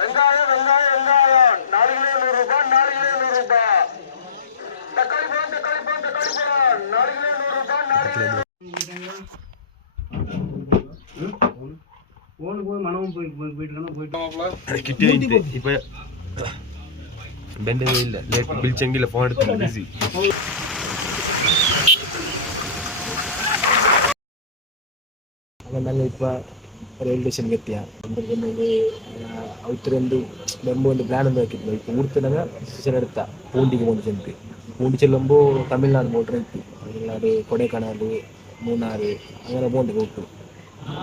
வெங்காயம் வெங்காயம் வெங்காயம் 4 கிலோ 100 ரூபாய் 4 கிலோ 100 ரூபாய். தக்காளி பழம் 4 கிலோ 100 ரூபாய் 4 கிலோ. போய் மனமும் போயிட்டு കിട്ടിയിട്ട് ഇപ്പൊ ബെന്റെ കയ്യില്ല വിളിച്ചെങ്കില ഫോൺ എടുത്തില്ല ബിസി. അങ്ങനെ ഇപ്പൊ റെയിൽവേ സ്റ്റേഷനിൽ എത്തിയ അവർക്ക് വെമ്പുകൊണ്ട് പ്ലാൻ ഒന്നും വെക്കില്ല. ഇപ്പൊ ഊർത്തിനങ്ങ സ്റ്റേഷൻ എടുത്ത പൂണ്ടിക്ക് പോകുന്ന ചെന്നിട്ട് പൂണ്ടി ചെല്ലുമ്പോൾ തമിഴ്നാട് മോട്ടർ എത്തി. തമിഴ്നാട് കൊടൈക്കനാൽ മൂന്നാർ അങ്ങനെ പോകേണ്ടി കൂട്ടും.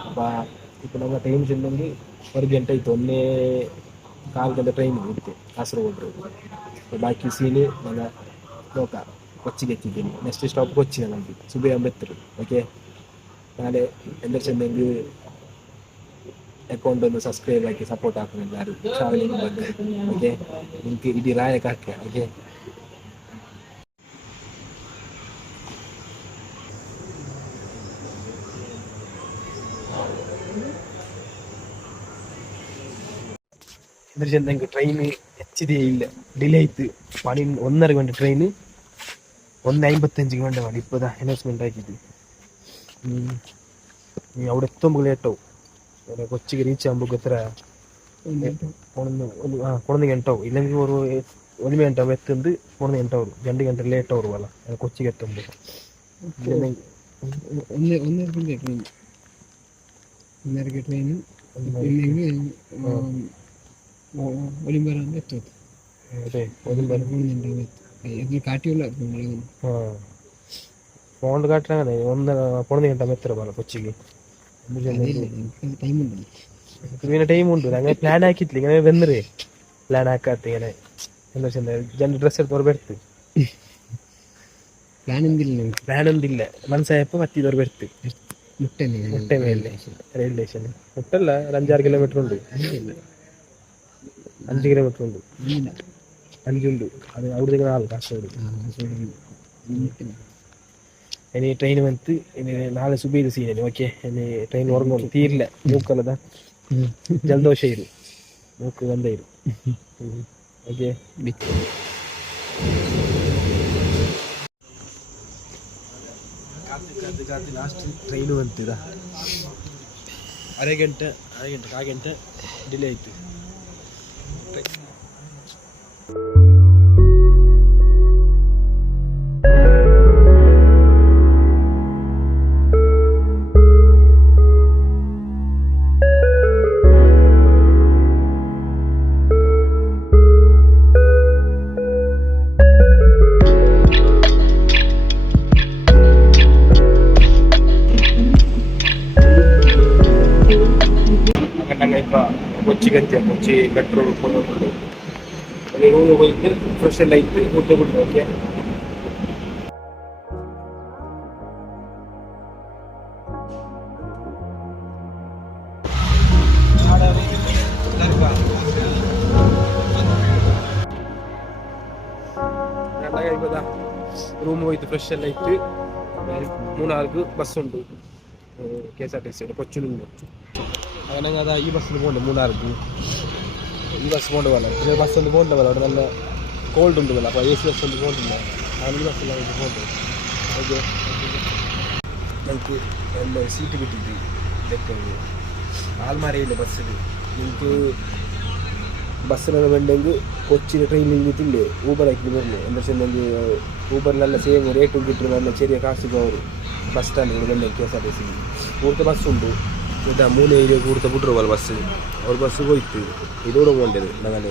അപ്പം ഇപ്പം നമ്മൾ ട്രെയിൻ ചെന്നെങ്കിൽ 1 ಗಂಟೆ ಆಯಿತು. 1:15 ಗಂಟೆ ಟ್ರೈನ್ ಇತ್ತು ಕಾಸರಗೋಡು. ബാക്കി സീന് ഞങ്ങൾ നോക്കാം. കൊച്ചിക്ക് എത്തിದ್ದೀನಿ. നെക്സ്റ്റ് സ്റ്റോപ്പ് കൊച്ചി ഞങ്ങൾക്ക് സുബൈ എത്തറ്. ഓക്കെ, നാളെ എന്താ ചെന്നെങ്കിൽ അക്കൗണ്ട് ഒന്ന് സബ്സ്ക്രൈബ് ആക്കി സപ്പോർട്ട് ആക്കണം എല്ലാവരും ട്രാവലിംഗ് ಬಗ್ಗೆ. ഓക്കെ, നിങ്ങൾക്ക് ഇടി റായൊക്കെ ആക്കുക. ഓക്കെ, എന്നിട്ട് ചെന്നെങ്കിൽ ട്രെയിന് എത്തിയില്ല, ഡിലേ ആയിട്ട്. 1:30 ಗಂಟೆ ട്രെയിന് 1:55 വേണ്ട വേണം. ഇപ്പോൾ അനൗൺസ്മെന്റ് ആക്കിയിട്ട് അവിടെ എത്തുമ്പോൾ ലേറ്റാവും. കൊച്ചിക്ക് റീച്ച് ആകുമ്പോൾ എത്ര 11 ಗಂಟೆ ആവും. ഇല്ലെങ്കിൽ ഒരു 1 ಗಂಟೆ ആവും എത്തുന്നത്. 11 ಗಂಟೆ ആവും. 2 ಗಂಟೆ ലേറ്റ് ആവും അല്ല കൊച്ചിക്ക് എത്തുമ്പോൾ. ഫോൺ കാട്ടാങ്ങനെ 11 ಗಂಟೆ എത്ര പോലെ കൊച്ചിക്ക്. പിന്നെ ടൈമുണ്ട്. അങ്ങനെ പ്ലാൻ ആക്കിയിട്ടില്ല. ഇങ്ങനെ വന്നേ പ്ലാൻ ആക്കാത്ത ഇങ്ങനെ എന്താ വെച്ചാൽ 2 ഡ്രസ്സ് എടുത്ത് ഓർമ്മ പ്ലാൻ എന്തില്ല മനസ്സായപ്പോ പറ്റി ഓർമ്മ മുട്ടമേലേ റെയിൽവേ സ്റ്റേഷൻ. മുട്ടല്ല, ഒരു 5-6 കിലോമീറ്റർ ഉണ്ട്. 5 കിലോമീറ്റർ ഉണ്ട്. 5 ഉണ്ട്. അത് അവിടെ ആൾ കാസർഗോഡ്. ഇനി ട്രെയിൻ വന്നിട്ട് ഇനി നാളെ സുബൈദ് സീനു. ഓക്കെ, ഇനി ട്രെയിൻ ഉറങ്ങുന്നു തീരില്ല. മൂക്കല്ലതാ ജലദോഷമായിരുന്നു, മൂക്ക് വന്നായിരുന്നു. ഓക്കെ, ലാസ്റ്റ് ട്രെയിൻ വന്നിട്ട് അര ഗಂಟೆ ഡിലേ ആയിട്ട്. കൊച്ചിക്ക് എത്തിയ കൊച്ചി മെട്രോ പോകുന്നുണ്ട്. റൂമിൽ പോയിട്ട് ഫ്രഷ് എല്ലാം ആയിട്ട് കൂട്ടുകൊണ്ട്. ഓക്കെ, റൂം പോയിട്ട് ഫ്രഷ് എല്ലാം ആയിട്ട് മൂന്നാർക്ക് ബസ്സുണ്ട്. KSRTC കൊച്ചിനുണ്ട്. അങ്ങനെ അതാ ഈ ബസ്സിന് പോകണ്ട മൂന്നാർക്ക്. ഈ ബസ് പോകേണ്ട പോലെ ബസ്സൊന്നും പോകേണ്ട പോലെ അവിടെ നല്ല കോൾഡ് ഉണ്ട് പോലെ. അപ്പോൾ AC ബസ് ഒന്നും പോകണ്ടില്ല. അങ്ങനെ ഈ ബസ്സിലാണ് പോകേണ്ടത്. ഓക്കെ, ഞങ്ങൾക്ക് നല്ല സീറ്റ് കിട്ടിയിട്ട് ഇതൊക്കെ ആൽമാരയില്ല ബസ്സിൽ. നിങ്ങൾക്ക് ബസ്സിനൊക്കെ വേണ്ടെങ്കിൽ കൊച്ചിയിൽ ട്രെയിനിൽ നിന്നിട്ടില്ലേ ഊബറാക്കി വരുന്നു. എന്താ വെച്ചിട്ടുണ്ടെങ്കിൽ ഊബറിൽ നല്ല സേവ് റേറ്റും കിട്ടും. നല്ല ചെറിയ കാശ് കവർ ബസ് സ്റ്റാൻഡിൽ വേണ്ട KSRTC കൂടുതൽ ബസ്സുണ്ട്. ഇതാ 3 കൂടുതൽ വിട്ടു പോലെ ബസ്. ഒരു ബസ് പോയിട്ട് ഇതോടെ പോകേണ്ടത് ഞങ്ങൾ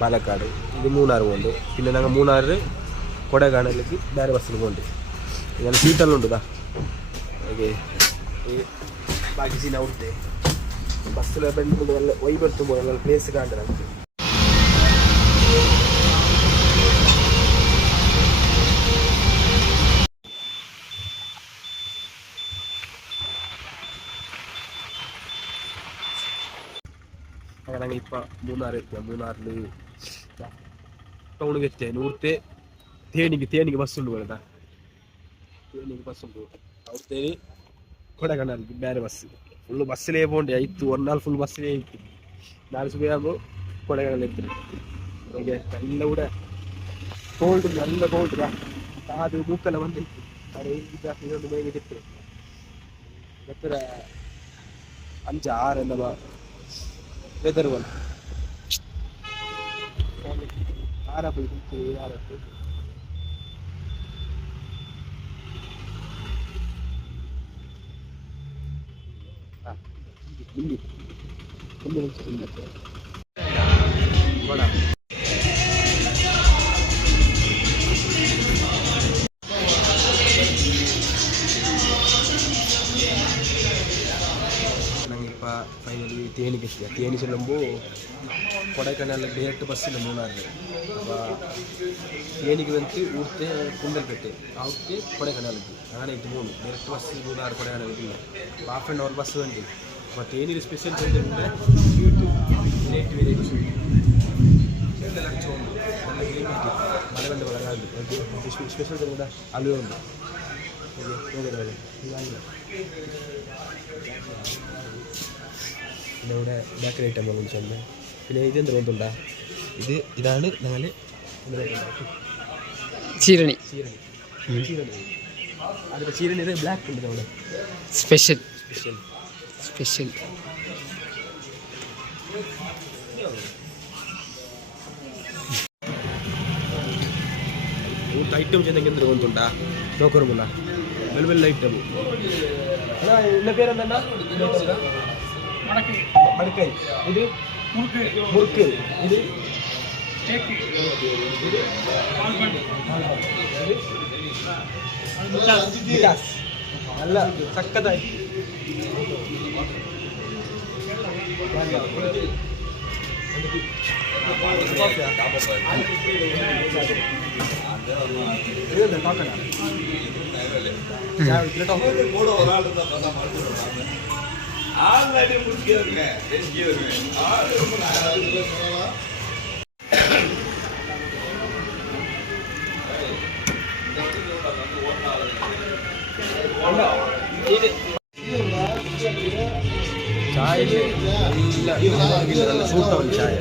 പാലക്കാട്. ഇത് മൂന്നാർ പോകുന്നുണ്ട്. പിന്നെ ഞങ്ങൾ മൂന്നാർ കൊടൈക്കനാലിലേക്ക് വേറെ ബസ്സിൽ പോകുന്നുണ്ട്. ഇങ്ങനെ സീറ്റെല്ലാം ഉണ്ട്. ഇതാ ഓക്കെ, ബാക്കി സീൻ അവിടുത്തെ ബസ്സിൽ ബന്ധുണ്ട്. നല്ല വൈബെടുത്തുമ്പോൾ നല്ല പ്ലേസ് കാണണ്ട നമുക്ക്. അങ്ങനെ ഇപ്പം മൂന്നാർ എത്തിയ. മൂന്നാറിൽ ടൗണിൽ എത്തിയ. നൂറത്തെ തേനിക്ക് ബസ്സുണ്ട് പോലെ. തേനിക്ക് ബസ്സുണ്ട്. അവിടുത്തെ കൊടൈക്കനാലിക്ക് വേറെ ബസ്. ഫുള്ള് ബസ്സിലേ പോകണ്ടേ. ആയിത്ത് ഒരു നാൾ ഫുൾ ബസ്സിലേ ആയിട്ട് நாலு சுவையாகவும் கொடைக்கானல் இருக்குது இங்கே நல்ல விட கோல்டு நல்ல கோல்டு தான் அது மூக்கில் வந்து இன்னொன்று மேகிட்டு எத்தனை 5 6 இந்த வெதர் ஒன் ஆறா போயிட்டு ஆறா போயிட்டு போடா நாங்கள் இப்போ ஃபைனலி தேனிக்கு தேனி சொல்லும்போது கொடைக்கானலில் டேரக்ட் பஸ்ஸில் மூணாறு அப்போ தேனிக்கு வந்து ஊர்த்து குண்டல்பேட்டு அவுட்டு கொடைக்கானலுக்கு ஆனால் இது மூணு டேரக்ட் பஸ் மூணாறு கொடைக்கானலுக்கு இல்லை ½ அன் ஹவர் பஸ் வந்து അപ്പോൾ തേനിയിൽ സ്പെഷ്യൽ ചെയ്തിട്ടുണ്ട് വെറൈറ്റി വെറൈറ്റി സ്വീറ്റ് നല്ല ചോണ്ട് നല്ല ഗ്രീൻ ടീ മല കണ്ട് വളരാറുണ്ട് സ്പെഷ്യൽ ചെയ്തിട്ട് അലുവയുണ്ട് പിന്നെ ഇവിടെ ബേക്കറി ഐറ്റം വാങ്ങിച്ചിട്ടുണ്ട് പിന്നെ ഇത് എന്ത് തോന്നുന്നുണ്ടാ ഇതാണ് ഞങ്ങൾ ചീരണി ചീരണി ചീരണി അതിൻ്റെ ചീരണി ഇത് ബ്ലാക്ക് ഉണ്ട് അവിടെ സ്പെഷ്യൽ സ്പെഷ്യൽ സ്പെഷ്യൽ ಐಟಮ್ಸ್ ಎಂತ ತೊಂದುಂಟಾ ನೋಕರ್ಮುಲ್ಲ ಬೆಲ್ಲ ಬೆಲ್ಲ ಐಟಮ್ ಇನ್ನ ಪೇರೆಂತ ಮಡಕೈ ಇದು ಮುರ್ಕೆ ಇದು ವಿಕಾಸ್ നല്ല സക്കതായി ചായ നല്ല സൂട്ടാവും ചായ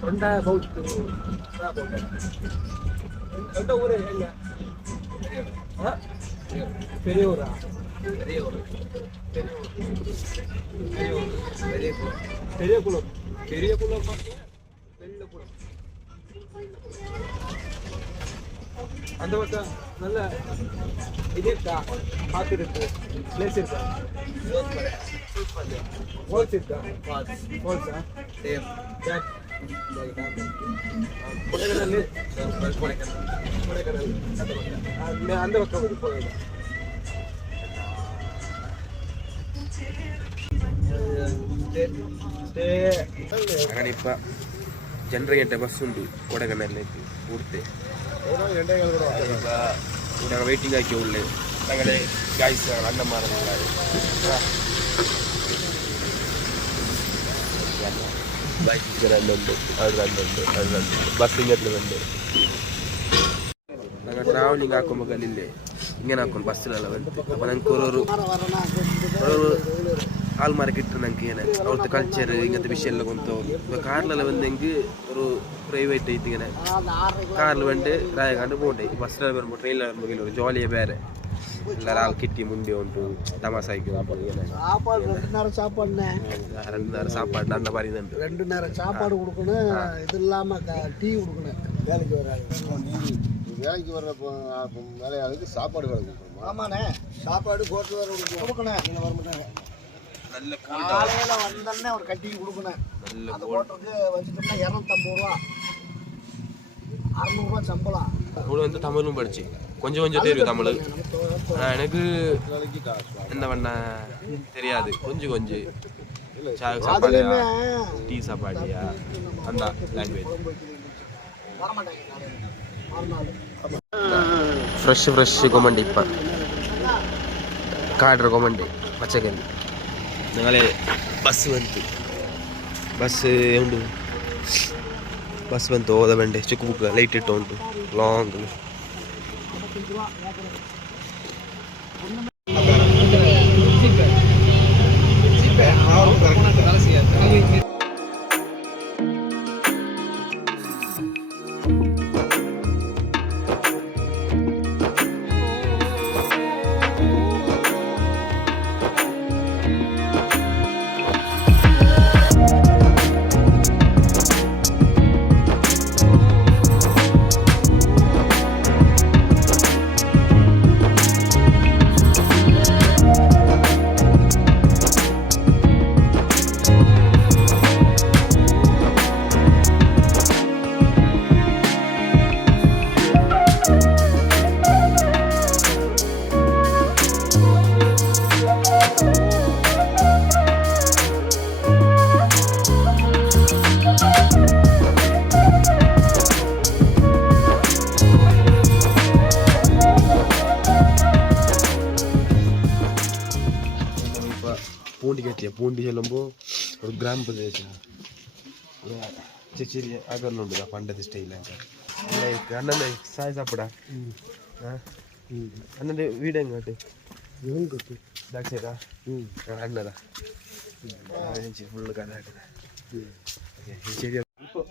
தொண்ட பௌத்து எந்த ஊர் எங்க பெரிய ஊரா பெரிய ஊர் பெரிய குளம் பெரிய குளம் வெள்ள குளம் அந்த பக்கம் நல்ல இது இருக்கா பார்த்து இருக்கு பிளேஸ் இருக்கா ஃபால்ஸ் இருக்கா ஃபால்ஸா கொடைக்கானல் அந்த பக்கம் போயிடும் അങ്ങനെ ഇപ്പം ജനറേറ്റ് ബസ് ഉണ്ട് കൊടകനാലിലേക്ക് കൊടുത്ത് ഞങ്ങൾ വെയിറ്റിംഗ് ആക്കിയുള്ളു ഞങ്ങളുടെ ഗൈസ് അണ്ണന്മാരുണ്ട് ബൈക്ക് രണ്ടുണ്ട് അത് രണ്ടുണ്ട് ബസ് ഇങ്ങോട്ട് ഉണ്ട് ഞങ്ങൾ ട്രാവലിംഗ് ആക്കുമ്പോൾ കല്ലില്ലേ ഇങ്ങനെ ആക്കും ബസ്സിലെല്ലാം വന്നിട്ട് അപ്പോൾ ഞങ്ങൾക്ക് ഒരു ആൾമാരൊക്കെ ഇട്ട് ഞങ്ങൾക്ക് ഇങ്ങനെ അവിടുത്തെ കൾച്ചർ ഇങ്ങനത്തെ വിഷയമെല്ലാം കൊണ്ടുപോകും ഇപ്പോൾ കാറിലെല്ലാം വന്നെങ്കിൽ ഒരു പ്രൈവറ്റ് ആയിട്ട് ഇങ്ങനെ കാറിൽ വേണ്ടി രായകാണ്ട് പോകണ്ടേ ബസ്സിലെല്ലാം വരുമ്പോൾ ട്രെയിനിലെല്ലാം വരുമ്പോൾ ഒരു ജോലിയെ വേറെ எல்லாரும் ஆள் கிட்டி முண்டி ஒன்று தமாசாய்க்கு இങ്ങനെ 2 நேரம் சாப்பாடுண்ணே 2 நேரம் சாப்பாடு அந்த மாதிரி தான் 2 நேரம் சாப்பாடு கொடுக்கணும் இது இல்லாமல் டீ கொடுக்கணும் வேலைக்கு வேலைக்கு வர்ற வேலையாளுக்கு சாப்பாடு வேலை கொடுக்கணும். ஆமாண்ணே சாப்பாடு கோட்டு வேறு கொடுக்கணும் நீங்கள் வரமாட்டாங்க நல்ல காலையில் வந்தோடனே ஒரு கட்டி கொடுக்கணும் நல்ல அந்த ஹோட்டலுக்கு வச்சுட்டோம்னா 250 ரூபா 600 ரூபா சம்பளம் அவளு வந்து தமிழும் படிச்சு கொஞ்சம் தெரியும் தமிழ் ஆனால் எனக்கு என்ன பண்ண தெரியாது கொஞ்சம் சாப்பாடு டீ சாப்பாடியா அந்த லாங்குவேஜ் ಫ್ರೆಶ್ ಕೊಮ್ಮಂಡಿ ಇಪ್ಪ ಕಾಡ್ರ ಕೊಮ್ಮಂಡಿ ಪಚ್ಚಗಲ್ಲಿ ನಾಳೆ ಬಸ್ ಬಂತು ಬಸ್ ಉಂಟು ಬಸ್ ಬಂತು ಹೋದ ಬಂಡೆ ಚಿಕ್ಕ ಬುಕ್ಕ ಲೈಟ್ ಇಟ್ಟು ಉಂಟು ಲಾಂಗ್ பூண்டிக்கு எத்திய பூண்டி செல்லுമ്പോൾ ஒரு கிராம பிரதேசம் ചെറിയ അകലുണ്ട് പണ്ടത്തെ സ്റ്റൈലൊക്കെ അണ്ണൻ്റെ സായ സാപ്പിടാ അണ്ണൻ്റെ വീട് എങ്ങോട്ട് അണ്ണതാ ഫുള്ള് കഥ ശരി ഇപ്പോൾ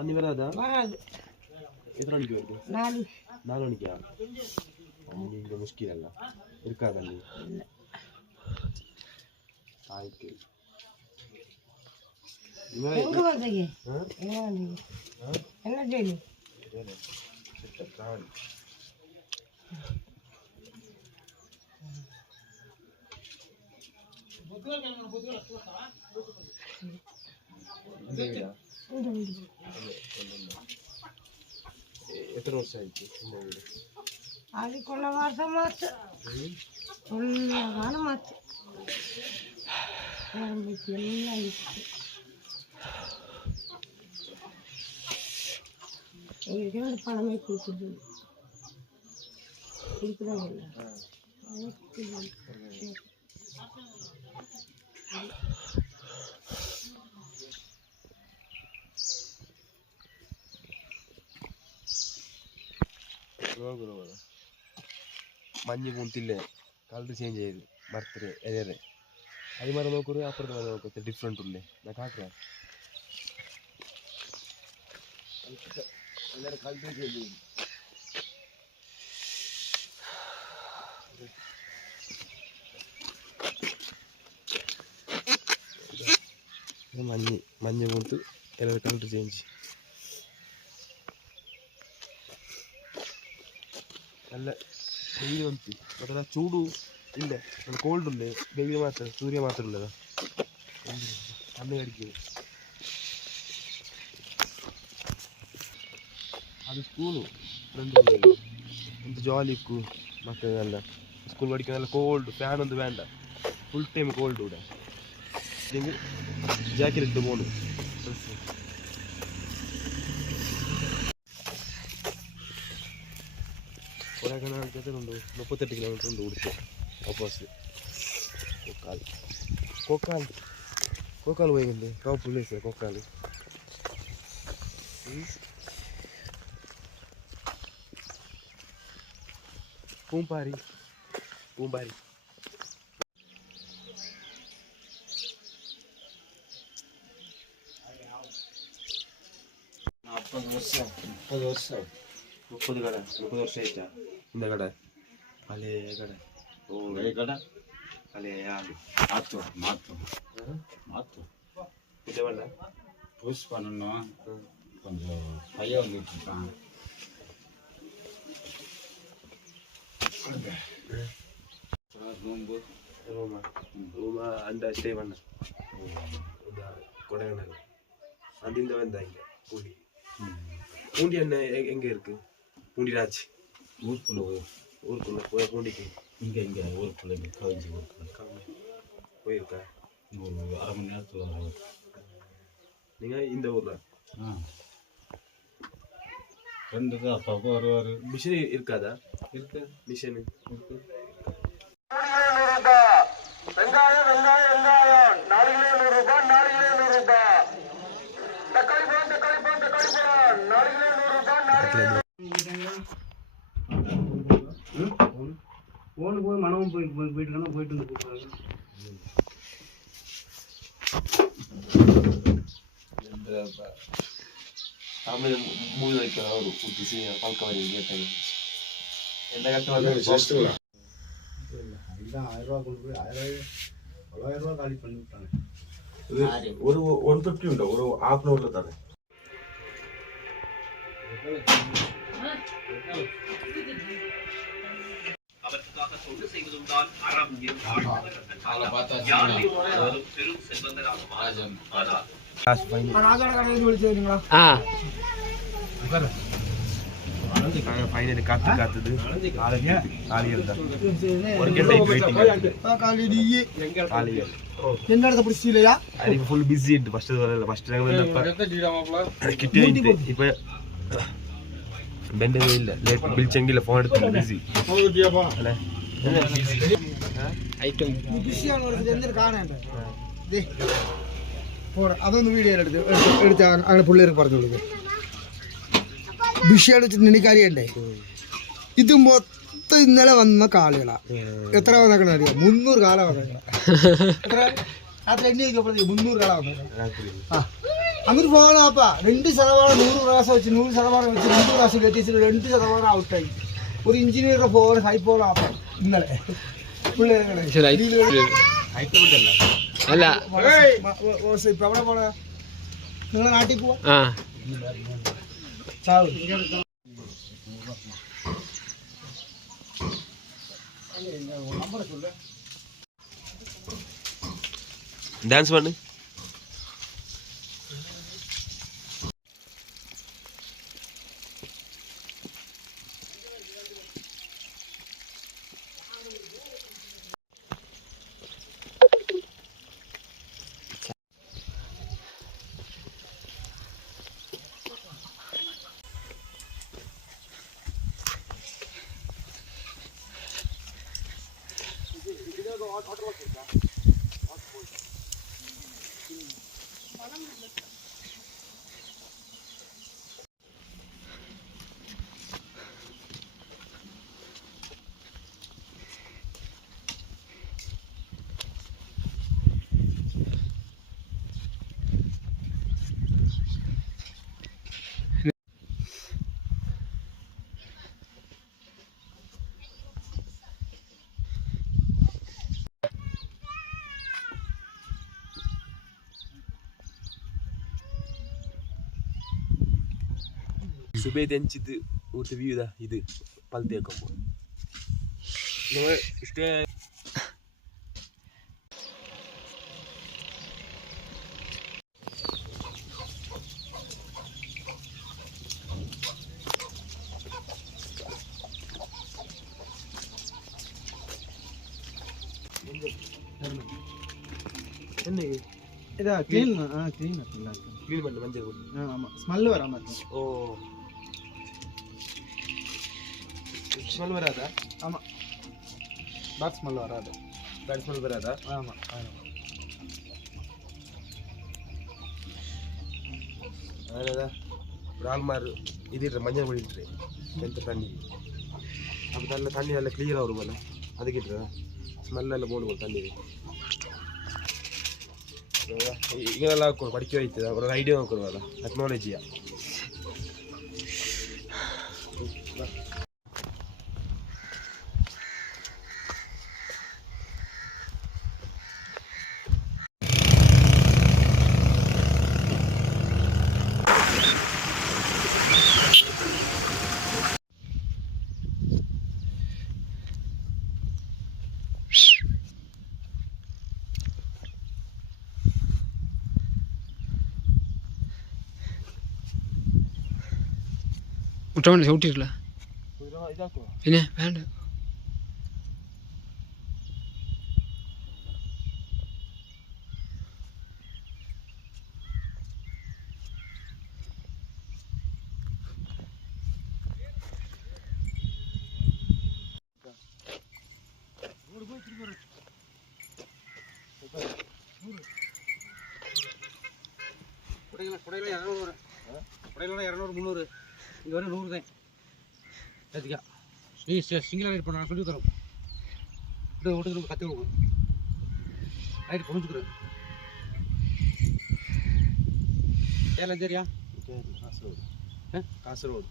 അന്നി വരാതാ എത്ര മണിക്ക് വരും 4 മണിക്കാ ഇങ്ങനെ മുഷ്കിലല്ല എടുക്കാതല്ലേ ആയിക്കോ எங்க வந்தீங்க என்ன ஜெயிலு എത്ര വർഷമായിട്ട് அது கொள்ள வருஷம் மாச்சு கொள்ளகாலம் மாச்சு எல்லாம் இருக்கு எங்களுக்கு வந்து பணமே கொடுக்குறது கொடுக்குறாங்க മഞ്ഞ് പൂത്തില്ലേ കളർ ചേഞ്ച് ചെയ്ത് ബർത്ത്ഡേ അതെ അത് മരം നോക്കൂറ് അപ്പുറത്ത് മരം നോക്കത്തെ ഡിഫറെൻ്റ് ഉള്ളേ ഞാൻ കാട്ടുക മഞ്ഞ് പൂത്ത് എല്ലാവരും കളർ ചേഞ്ച് നല്ല വെയിൽ ಬಂತು ಮತ್ತೆ ಚೂಡು ಇಲ್ಲ ಕೋಲ್ಡ್ ಉಳ್ಳೆ ಬೆಳಿಗ್ಗೆ ಮಾತ್ರ ಸೂರ್ಯ ಮಾತ್ರ ಉಳ್ಳದ ಕಣ್ಣು ಕಡಿಕೆ ಅದು ಸ್ಕೂಲು ಫ್ರೆಂಡ್ ಒಂದು ಜಾಲಿಕ್ಕು ಮತ್ತೆ ಎಲ್ಲ ಸ್ಕೂಲ್ പഠിക്കുന്നല്ല ಕೋಲ್ಡ್ ಫ್ಯಾನ್ ಒಂದು വേണ്ട ಫುಲ್ ಟೈಮ್ ಕೋಲ್ಡ್ ಕೂಡ ಜಾಕೆಟ್ ಇಟ್ಟು പോണു കൊടൈക്കനാലിൽ ഉണ്ട് 38 കിലോമീറ്റർ ഉണ്ട് കൊടുത്ത് ഓപ്പോസിറ്റ് കൊക്കാൽ പോയില്ലേ ടോപ്പ് പ്ലേസ് കൊക്കാൽ പൂമ്പാരി 30 ವರ್ಷ ಆಯ್ತಾ இந்த கடை பழைய கடை ஒரே கடை பழைய ஆள் மாற்றும் இது பண்ண புஷ் பண்ணணும் கொஞ்சம் பையன் வந்துட்டு இருக்கான் ரூமா அந்த ஸ்டே பண்ண கொடைக்கானல் அந்த வந்தா இங்க பூண்டி என்ன எங்க இருக்கு பூண்டிராஜ் ஊருக்குள்ள போய் பூண்டிக்கு இங்கே ஊருக்குள்ள கவிஞ்சி ஊருக்குள்ள போயிருக்கா ஒரு 1/2 மணி நேரத்தில் நீங்கள் இந்த ஊரில் மிஷின் இருக்காதா? இருக்கு மிஷின் இருக்கு. 3 கிலோ 100 ரூபாய். வெங்காயம் வெங்காயம் வெங்காயம் 4 கிலோ 100 ரூபாய் 4 கிலோ 100 ரூபாய். தக்காளி பழம் 4 கிலோ 100 ரூபாய் 4 கிலோ 100. போன் போய் மனமும் போயிட்டு போயிட்டு வந்து ஆಮೇಲೆ ಮೂವಿ வைக்கிற ಅವರು ಕೂತಿಸಿ ಪಾಲ್ಕವರಿ கேட்டாங்க. என்ன கஷ்டம் அதுதான் 1000 ரூபா கொண்டு போய் 1000 ரூபா காலி பண்ணி விட்டாங்க. ஒரு 150 உண்டோ ஒரு half an hourல தானே. அவற்றுக்காக தொண்டு செய்வதும் தான் அறம் என்றால் பெரும் செல்வந்தராக மாறும். ஃபைனலி காத்துது காலியல் தான் ஒரு கேட்டை வெயிட்டிங் காலியல் எந்த இடத்த பிடிச்சிலையா அதுக்கு ஃபுல் பிஸி ஃபர்ஸ்ட் வரல ஃபர்ஸ்ட் டைம் வந்தப்ப கிட்டே இப்போ பெண்டே இல்ல லேட் பில் செங்கில ஃபோன் எடுத்து பிஸி அல ஐட்டம் பிஸியான ஒரு எந்த காணேன் டேய் போற அதொന്ന് വീഡിയോ എടുത്ത് അങ്ങനെ പിള്ളേർക്ക് പറഞ്ഞു കൊടുക്കും ബിഷിയാണ് വെച്ചിട്ട് എനിക്കറിയണ്ടേ ഇത് മൊത്തം ഇന്നലെ വന്ന കാളുകളാ എത്ര വന്നേക്കണ അറിയാം 300 കാല വന്നേക്കണ എത്ര രാത്രി എണ്ണി നോക്കിയപ്പോഴത്തേക്ക് 300 കാല വന്നേക്കണ ആ എന്നിട്ട് പോകണപ്പാ 2% 100 പ്രാവശ്യം വെച്ച് 100% വെച്ച് 2 പ്രാവശ്യം കെട്ടിച്ചിട്ട് 2% ഔട്ടായി ഒരു എഞ്ചിനീയറുടെ ഫോൺ ഹൈ ഫോൺ ആപ്പാ ഇന്നലെ പിള്ളേരെ അല്ല ഇപ്പൊ എവിടെ പോണ നിങ്ങളെ നാട്ടിൽ പോവാ ആ ചാവ് டான்ஸ் பண்ணு சுபே தெஞ்சிது ஒரு வியூ தான் இது பல் தேக்கம் போது இஷ்டே என்ன இதா க்ளீன் க்ளீன் இருக்குல்ல க்ளீன் பண்ண மஞ்சள் போட்டு ஆமா ஸ்மெல் வராம இருக்கும் ஓ ஸ்மெல் வராதா ஆமா பேட் ஸ்மெல் வராது பேட் ஸ்மெல் வராதா ஆமா அதான் ஒரு ஆல்மார் இது மஞ்சள் பண்ணிட்டு எந்த தண்ணி அப்போ தண்ணி நல்லா கிளியராக வரும் போல அது கிட்ட ஸ்மெல் நல்லா போகணும் தண்ணி இதெல்லாம் படிக்க வைத்தது ஒரு ஐடியா கொடுவாங்க டெக்னாலஜியா മുട്ട ചവിട്ടിട്ടില്ല പിന്നെ വേണ്ട குடையில 200 வரும். குடையில 200 300 இங்கே வரும் 100 தான் ஏற்றிக்கா. சிங்கிளாக ரைட் பண்ண சொல்லி தரோம். ஓட்டுக்கு கற்று கொடுக்கும் ரைட் புரிஞ்சுக்கிறேன். சேலம் சரியா? காசர்கோடு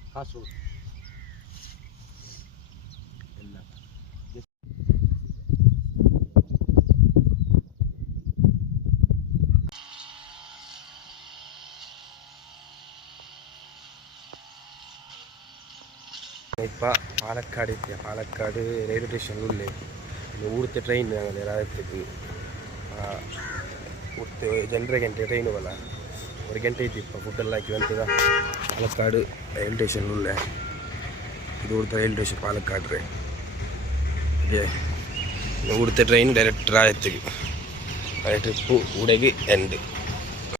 இப்போ பாலக்காடு ரயில்வே ஸ்டேஷன் உள்ளே இந்த ஊர்த்த ட்ரெயின் நாங்கள் நேரத்துக்கு ஊர்த்து 2.5 ಗಂಟೆ ಟ್ರೈನು ಬಲ್ಲ 1 ಗಂಟೆ ಐತಿ இப்போ ಫುಡ್ಡೆಲ್ಲ ಹಾಕಿ ಬಂತದ ಪಾಲಕ್ಕಾಡು ರೈಲ್ವೆ ಸ್ಟೇಷನ್ ಉಳ್ಳೆ ಇದು ಊರ್ತ ರೈಲ್ವೆ ಸ್ಟೇಷನ್ ಪಾಲಕ್ಕಾಡು ರೀ ಇದೇ ಊರ್ತ ಟ್ರೈನ್ ಡೈರೆಕ್ಟ್ ರಾಯತ್ತಿಗೆ ಟ್ರಿಪ್ಪು ಉಡಗಿ ಎಂಡ್